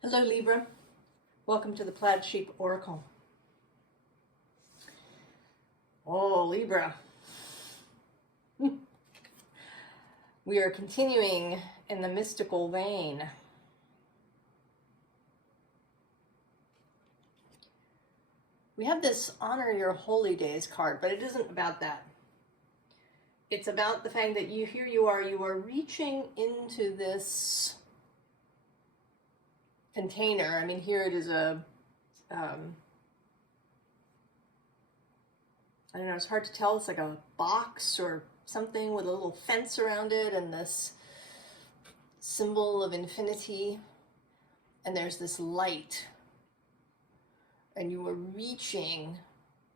Hello Libra, welcome to the Plaid Sheep Oracle. Oh Libra, we are continuing in the mystical vein. We have this Honor Your Holy Days card, but it isn't about that. It's about the fact that you are reaching into this container. I mean, here it is I don't know, it's hard to tell. It's like a box or something with a little fence around it and this symbol of infinity. And there's this light. And you are reaching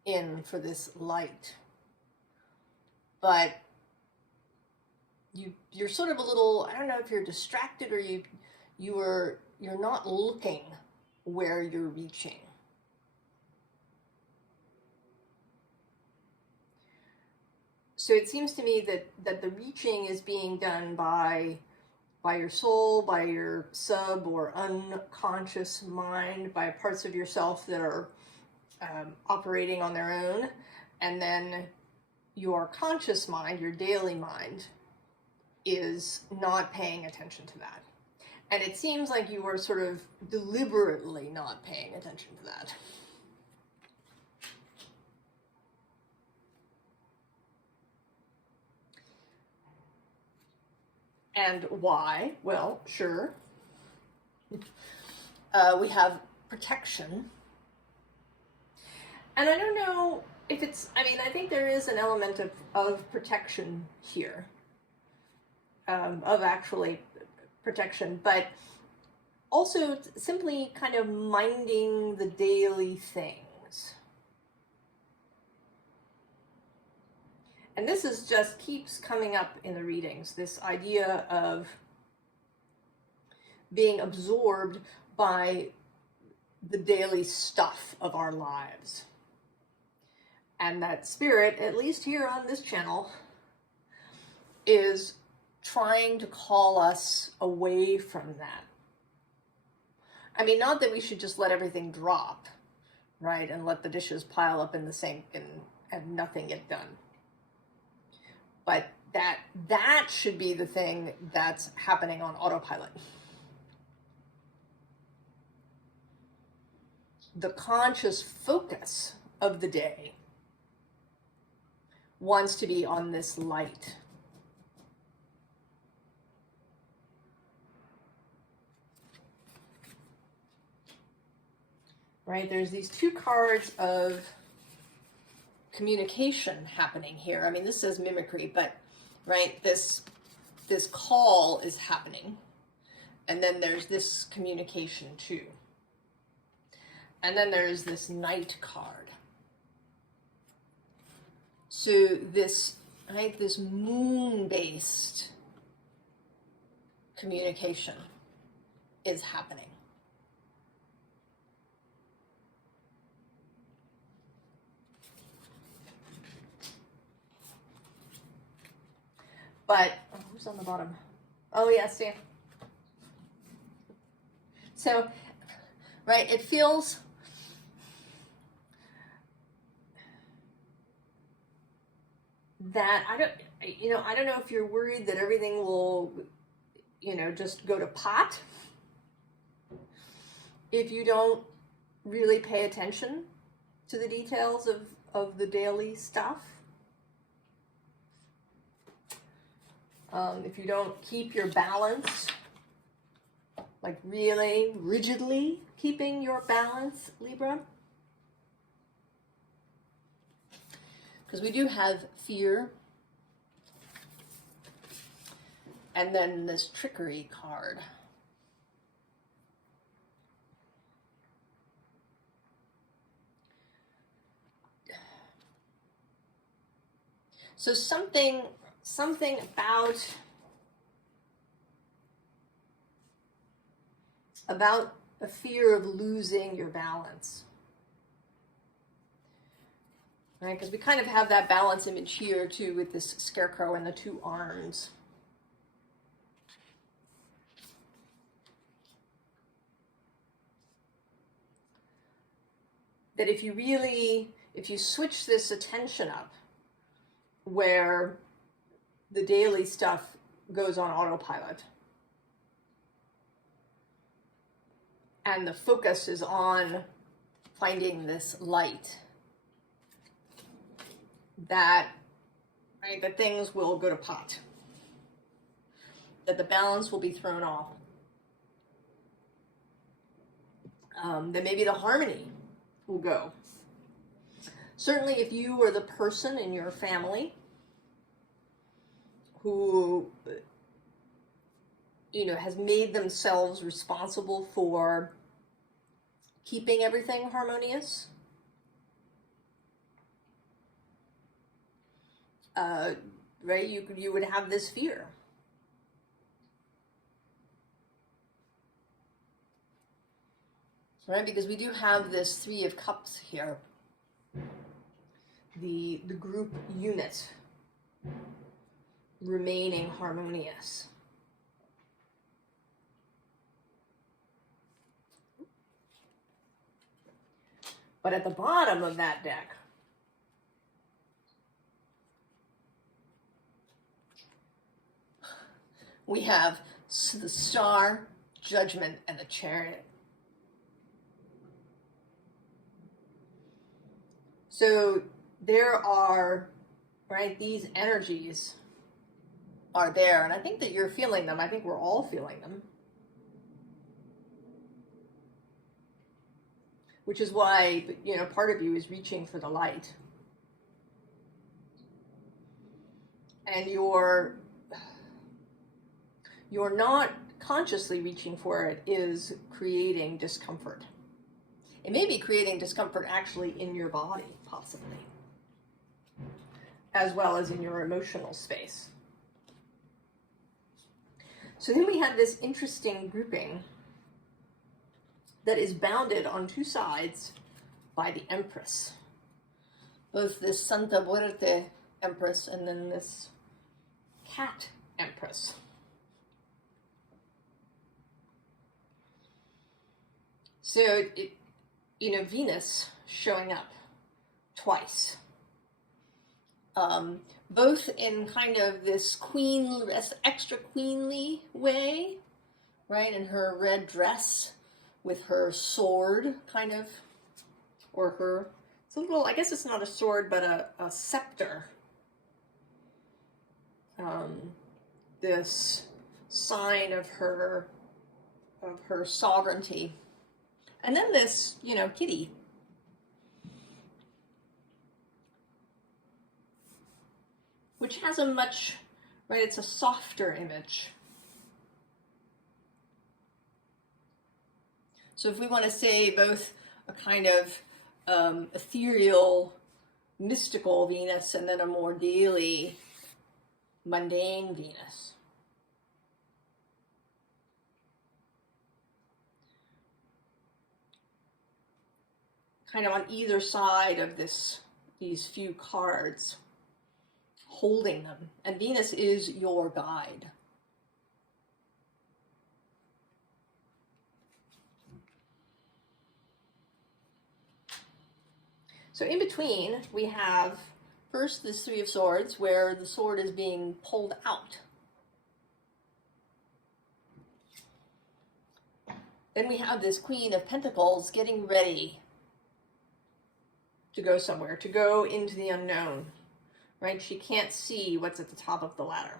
in for this light. But you're sort of a little, I don't know if you're distracted or you're not looking where you're reaching. So it seems to me that the reaching is being done by your soul, by your sub or unconscious mind, by parts of yourself that are operating on their own. And then your conscious mind, your daily mind, is not paying attention to that. And it seems like you are sort of deliberately not paying attention to that. And why? Well, sure. We have protection. And I don't know if it's, I mean, I think there is an element of protection here. Of actually protection, but also simply kind of minding the daily things. And this is just keeps coming up in the readings, this idea of being absorbed by the daily stuff of our lives. And that spirit, at least here on this channel, is trying to call us away from that. I mean, not that we should just let everything drop, right? And let the dishes pile up in the sink and nothing get done. But that should be the thing that's happening on autopilot. The conscious focus of the day wants to be on this light. Right, there's these two cards of communication happening here. I mean, this says mimicry, but right, this call is happening. And then there's this communication too. And then there's this Knight card. So this, right, this moon-based communication is happening. But, oh, who's on the bottom? Oh, yes, yeah. So, right, it feels that, I don't know if you're worried that everything will, just go to pot if you don't really pay attention to the details of the daily stuff. If you don't keep your balance, like really rigidly keeping your balance, Libra. Because we do have fear. And then this trickery card. So something about a fear of losing your balance. Right? Because we kind of have that balance image here too with this scarecrow and the two arms. that if you switch this attention up, where the daily stuff goes on autopilot, and the focus is on finding this light, that, right, that things will go to pot, that the balance will be thrown off, that maybe the harmony will go. Certainly if you are the person in your family who, you know, has made themselves responsible for keeping everything harmonious, right, you would have this fear. Right, because we do have this Three of Cups here, the group unit remaining harmonious. But at the bottom of that deck, we have the Star, Judgment, and the Chariot. So there are, right, these energies are there, and I think that you're feeling them. I think we're all feeling them. Which is why, you know, part of you is reaching for the light. And you're not consciously reaching for it, is creating discomfort. It may be creating discomfort actually in your body, possibly, as well as in your emotional space. So then we have this interesting grouping that is bounded on two sides by the Empress. Both this Santa Muerte Empress and then this Cat Empress. So, you know, Venus showing up twice. Both in kind of this extra queenly way, right? In her red dress with her sword, kind of, or her, it's a little, I guess it's not a sword, but a scepter. This sign of her sovereignty. And then this, you know, kitty. Which has a much, right, it's a softer image. So if we want to say both a kind of ethereal, mystical Venus and then a more daily, mundane Venus. Kind of on either side of these few cards, holding them. And Venus is your guide. So in between, we have first this Three of Swords, where the sword is being pulled out. Then we have this Queen of Pentacles getting ready to go somewhere, to go into the unknown, right? She can't see what's at the top of the ladder.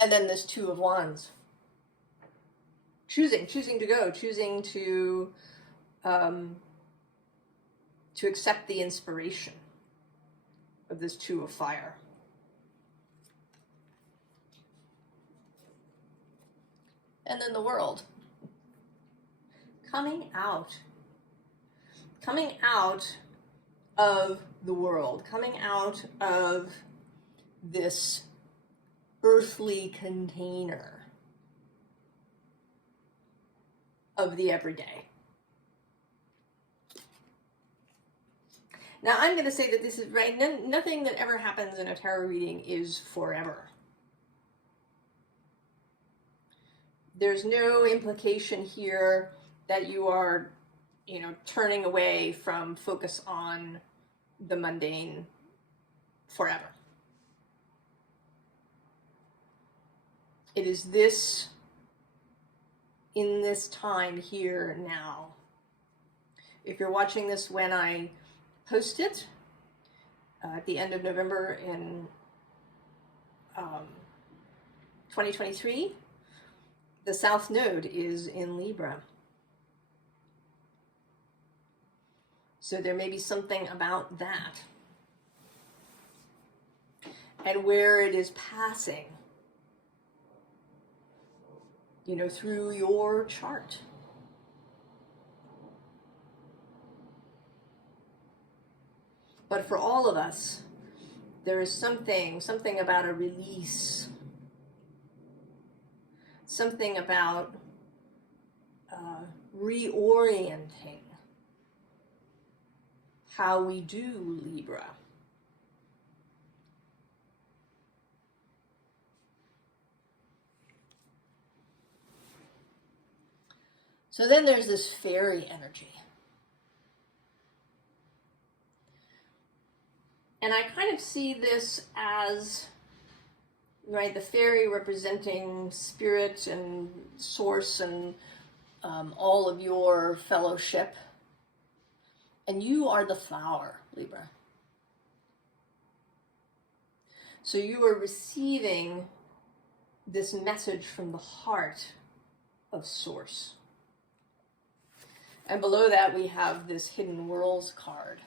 And then this Two of Wands. Choosing to go, choosing to accept the inspiration of this Two of Fire. And then the World. Coming out of the world, coming out of this earthly container of the everyday. Now, I'm going to say that this is right. Nothing that ever happens in a tarot reading is forever. There's no implication here that you are, turning away from focus on the mundane forever. It is this, in this time here now. If you're watching this when I post it, at the end of November in 2023, the South Node is in Libra. So there may be something about that. And where it is passing, through your chart. But for all of us, there is something about a release, something about reorienting how we do Libra. So then there's this fairy energy. And I kind of see this as, right, the fairy representing spirit and source and all of your fellowship. And you are the flower, Libra. So you are receiving this message from the heart of source. And below that we have this Hidden Worlds card,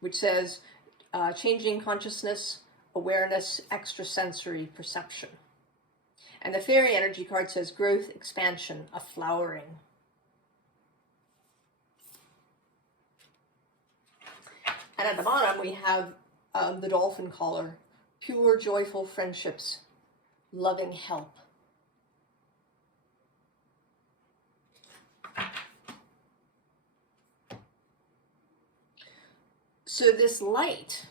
which says, changing consciousness, awareness, extrasensory perception. And the fairy energy card says growth, expansion, a flowering. And at the bottom we have the dolphin collar, pure, joyful friendships, loving help. So this light,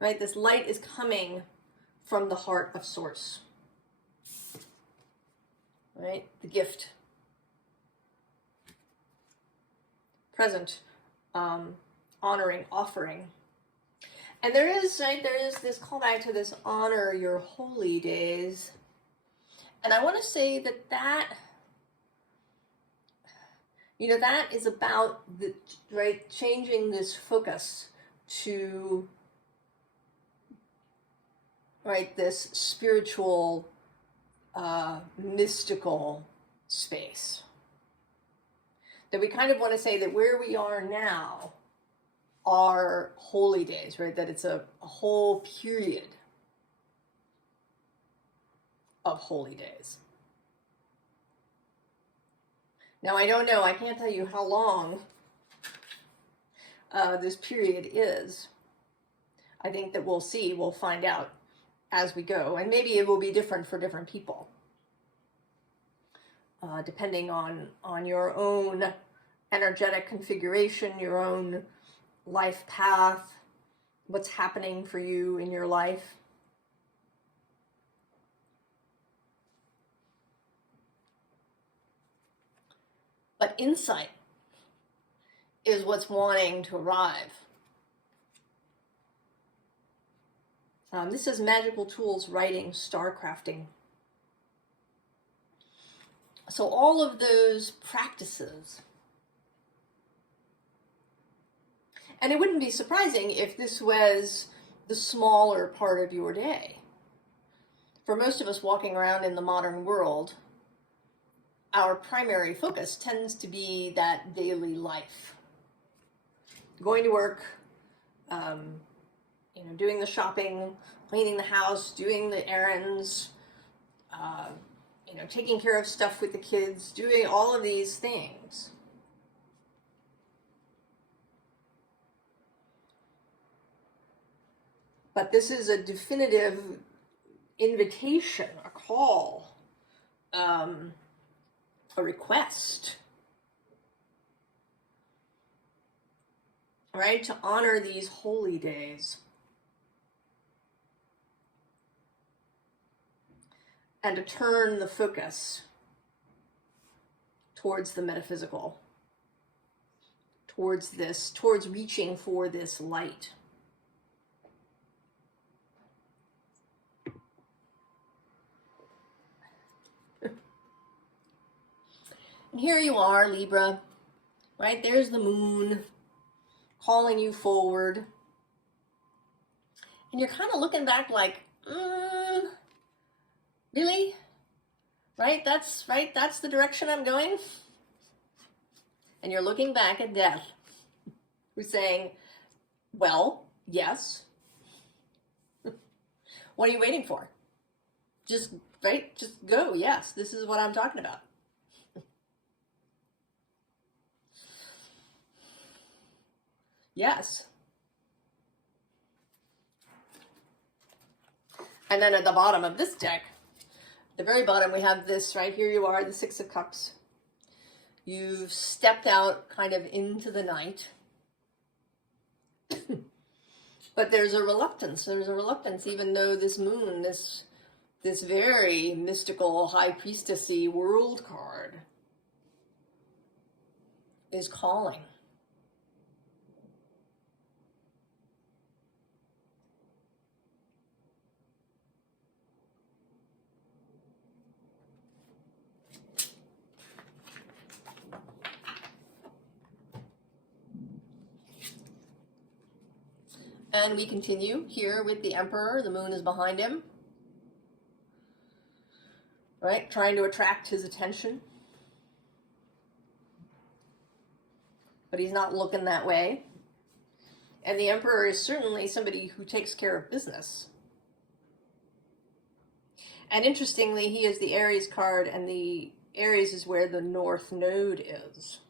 right, this light is coming from the heart of source, right, the gift, present, honoring, offering. And there is this callback to this honor your holy days. And I want to say that that is about the, right, changing this focus to, right, this spiritual, mystical space. That we kind of want to say that where we are now are holy days, right? That it's a whole period of holy days. Now, I don't know, I can't tell you how long this period is. I think that we'll find out as we go. And maybe it will be different for different people, depending on your own energetic configuration, your own life path, what's happening for you in your life. But insight is what's wanting to arrive. This is magical tools, writing, star crafting. So all of those practices. And it wouldn't be surprising if this was the smaller part of your day. For most of us walking around in the modern world, our primary focus tends to be that daily life. Going to work, doing the shopping, cleaning the house, doing the errands, taking care of stuff with the kids, doing all of these things. But this is a definitive invitation, a call, a request, right, to honor these holy days. and to turn the focus towards the metaphysical, towards this, towards reaching for this light. And here you are, Libra, right? There's the moon calling you forward. And you're kind of looking back like, really? Right? That's the direction I'm going. And you're looking back at death, who's saying, well, yes. What are you waiting for? Just go. Yes, this is what I'm talking about. Yes. And then at the bottom of this deck, the very bottom, we have this, right? Here you are, the Six of Cups. You've stepped out kind of into the night. But there's a reluctance. There's a reluctance, even though this moon, this very mystical, high priestessy world card is calling. And we continue here with the Emperor. The moon is behind him. Right? Trying to attract his attention. But he's not looking that way. And the Emperor is certainly somebody who takes care of business. And interestingly, he is the Aries card, and the Aries is where the North Node is.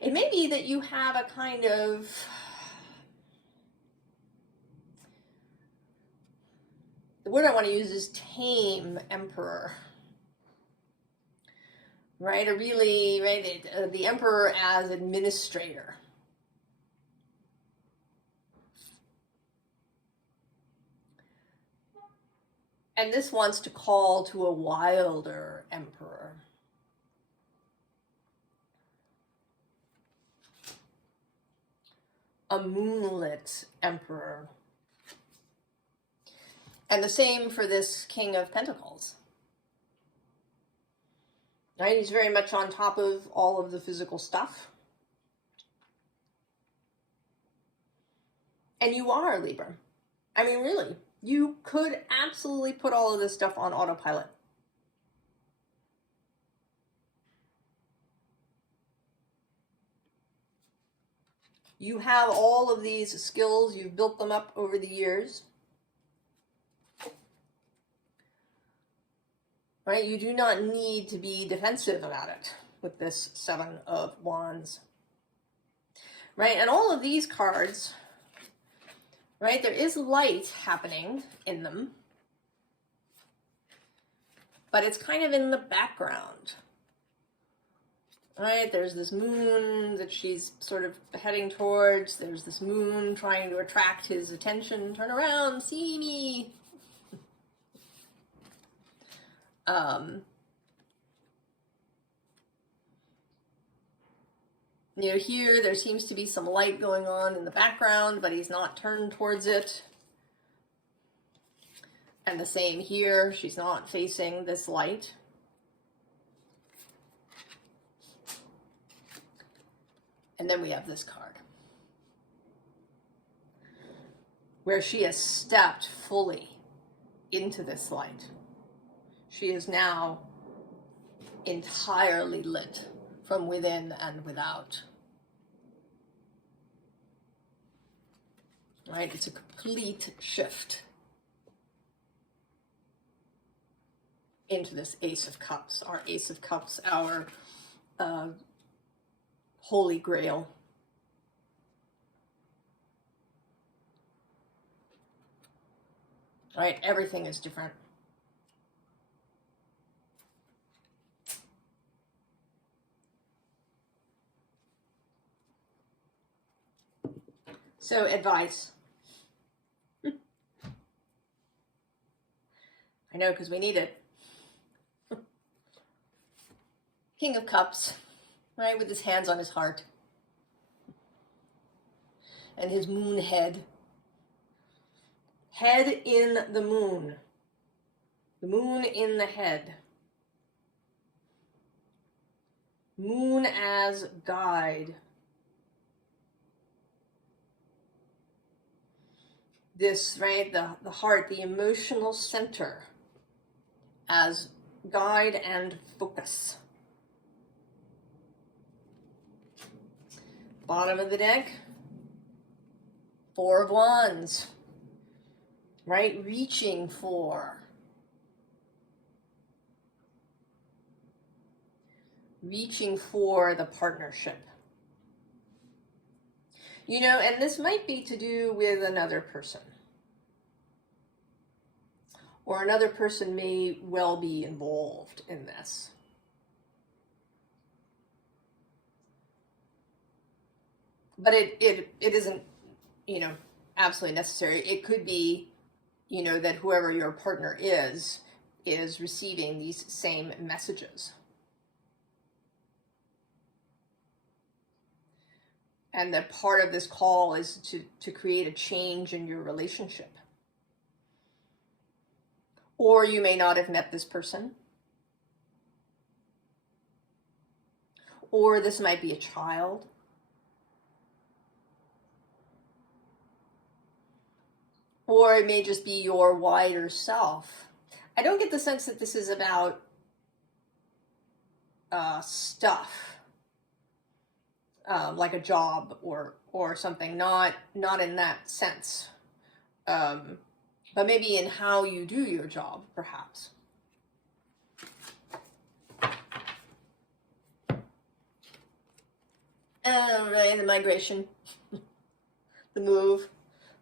It may be that you have a kind of the word I want to use is tame emperor, right? A really, right, the emperor as administrator. And this wants to call to a wilder emperor. A moonlit emperor. And the same for this King of Pentacles. Right? He's very much on top of all of the physical stuff. And you are, Libra. I mean, really, you could absolutely put all of this stuff on autopilot. You have all of these skills, you've built them up over the years. Right? You do not need to be defensive about it with this Seven of Wands. Right? And all of these cards, right, there is light happening in them, but it's kind of in the background. Right, there's this moon that she's sort of heading towards. There's this moon trying to attract his attention. Turn around, see me. You know, here there seems to be some light going on in the background, but he's not turned towards it. And the same here, she's not facing this light. And then we have this card, where she has stepped fully into this light. She is now entirely lit from within and without. Right? It's a complete shift into this Ace of Cups. Our Ace of Cups, our Holy Grail. Right? Everything is different. So, advice. I know, because we need it. King of Cups, right, with his hands on his heart. And his moon head. Head in the moon. The moon in the head. Moon as guide. This, right, the heart, the emotional center as guide and focus. Bottom of the deck, Four of Wands, right, reaching for. Reaching for the partnership. You know, and this might be to do with another person. Or another person may well be involved in this. But it isn't, you know, absolutely necessary. It could be, you know, that whoever your partner is receiving these same messages. And that part of this call is to create a change in your relationship. Or you may not have met this person. Or this might be a child. Or it may just be your wider self. I don't get the sense that this is about stuff. Like a job or something, not in that sense. But maybe in how you do your job, perhaps. Right, the migration, the move,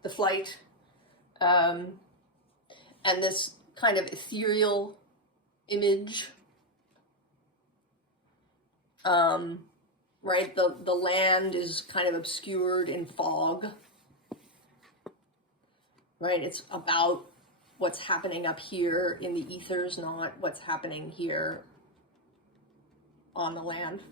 the flight, and this kind of ethereal image. Right, the land is kind of obscured in fog. Right, it's about what's happening up here in the ethers, not what's happening here on the land.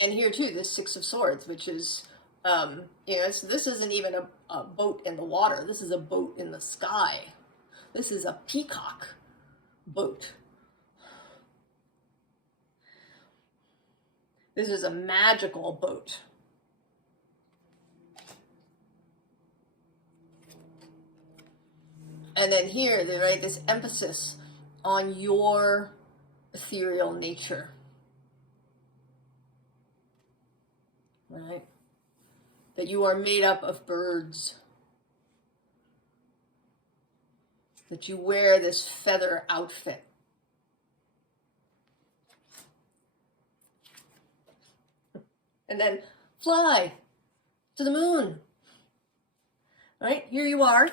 And here too, this Six of Swords, which is, you know, this isn't even a boat in the water. This is a boat in the sky. This is a peacock boat. This is a magical boat. And then here, right, this emphasis on your ethereal nature. Right? That you are made up of birds. That you wear this feather outfit. And then fly to the moon. Right? Here you are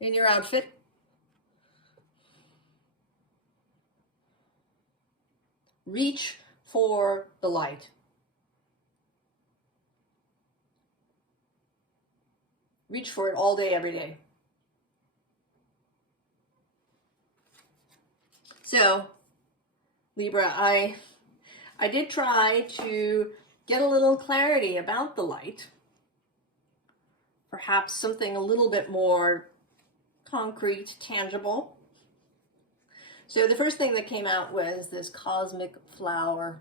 in your outfit. Reach for the light. Reach for it all day, every day. So, Libra, I did try to get a little clarity about the light. Perhaps something a little bit more concrete, tangible. So the first thing that came out was this cosmic flower.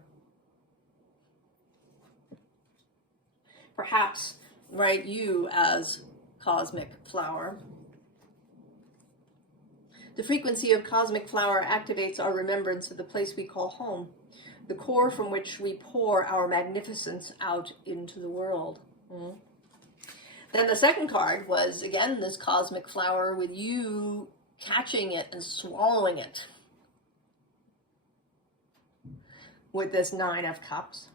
Perhaps, right, you as cosmic flower. The frequency of cosmic flower activates our remembrance of the place we call home, the core from which we pour our magnificence out into the world. Then the second card was, again, this cosmic flower with you catching it and swallowing it with this Nine of Cups.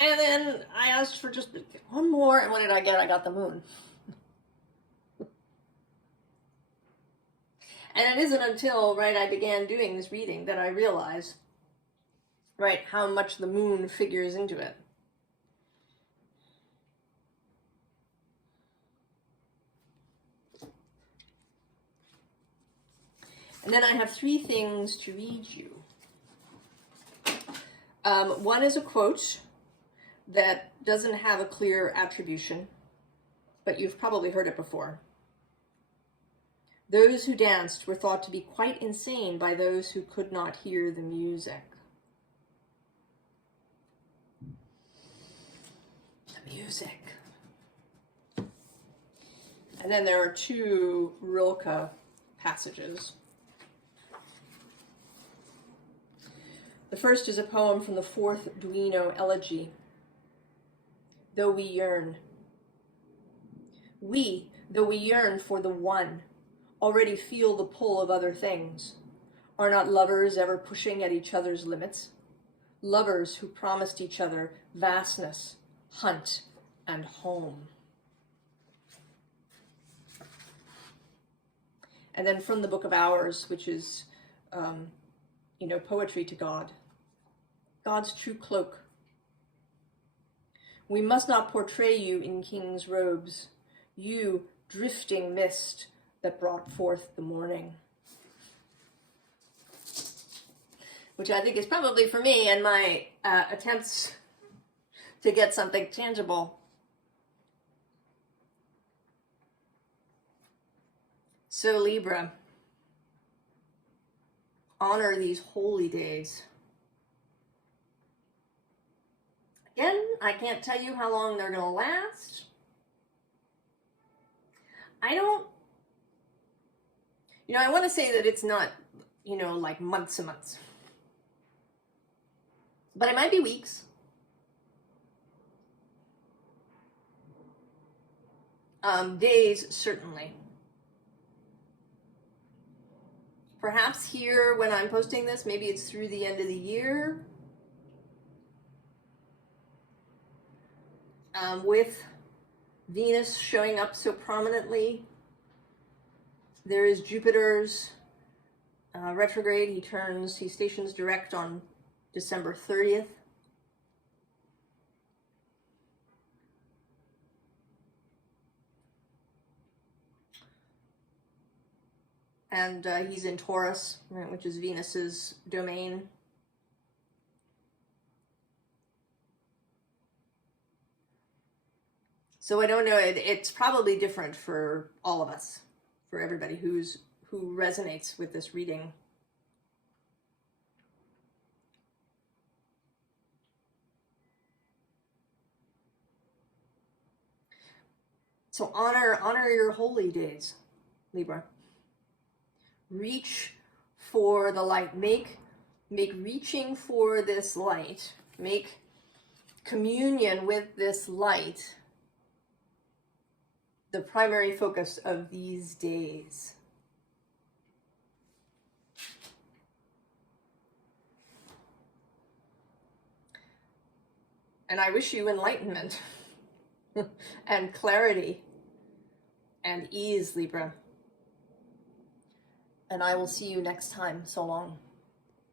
And then I asked for just one more, and what did I get? I got the Moon. And it isn't until, right, I began doing this reading that I realized, right, how much the Moon figures into it. And then I have 3 things to read you. One is a quote that doesn't have a clear attribution, but you've probably heard it before. Those who danced were thought to be quite insane by those who could not hear the music. The music. And then there are 2 Rilke passages. The first is a poem from the 4th Duino Elegy. Though we yearn. We, though we yearn for the one, already feel the pull of other things. Are not lovers ever pushing at each other's limits? Lovers who promised each other vastness, hunt, and home. And then from the Book of Hours, which is, poetry to God. God's true cloak. We must not portray you in king's robes, you drifting mist that brought forth the morning. Which I think is probably for me and my attempts to get something tangible. So Libra, honor these holy days. Again, I can't tell you how long they're going to last. I want to say that it's not, like months and months. But it might be weeks. Days, certainly. Perhaps here, when I'm posting this, maybe it's through the end of the year. With Venus showing up so prominently. There is Jupiter's retrograde. He stations direct on December 30th. And he's in Taurus, right, which is Venus's domain. So I don't know, it's probably different for all of us, for everybody who resonates with this reading. So honor your holy days, Libra. Reach for the light. Make reaching for this light, make communion with this light the primary focus of these days. And I wish you enlightenment and clarity and ease, Libra. And I will see you next time. So long.